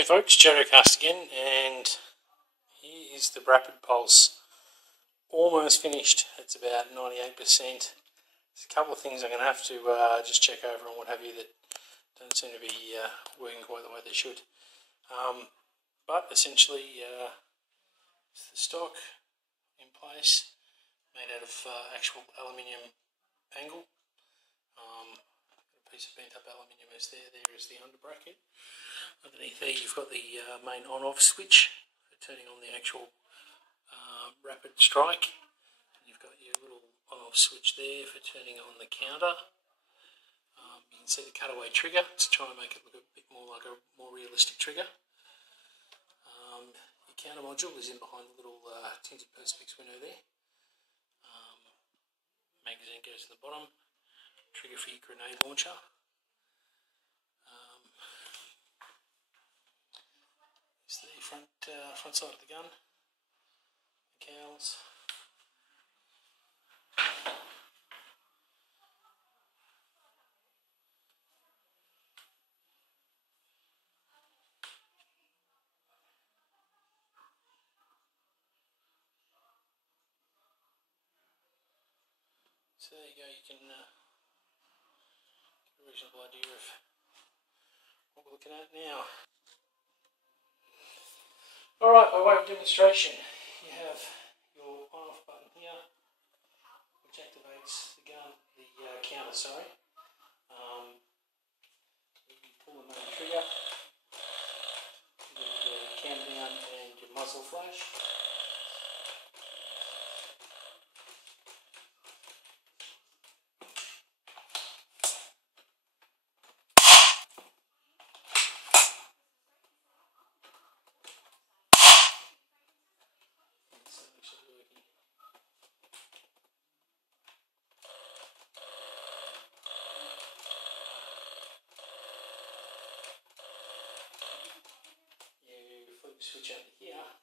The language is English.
Hey folks, Jerocast again, and here is the Rapidpulse. Almost finished. It's about 98%. There's a couple of things I'm going to have to just check over and what have you that don't seem to be working quite the way they should. But essentially, it's the stock in place, made out of actual aluminium angle. A piece of bent up aluminium is there. There is the under bracket. Underneath there you've got the main on-off switch for turning on the actual rapid strike. And you've got your little on-off switch there for turning on the counter. You can see the cutaway trigger to try and make it look a bit more like a more realistic trigger. Your counter module is in behind the little tinted perspex window there. Magazine goes to the bottom. Trigger for your grenade launcher. It's the front side of the gun, the cowls. So there you go, you can get a reasonable idea of what we're looking at now. Alright, by way of demonstration, you have your on-off button here, which activates the gun, the counter, sorry. You can pull the main trigger, your countdown and your muzzle flash. You flip the switch over here.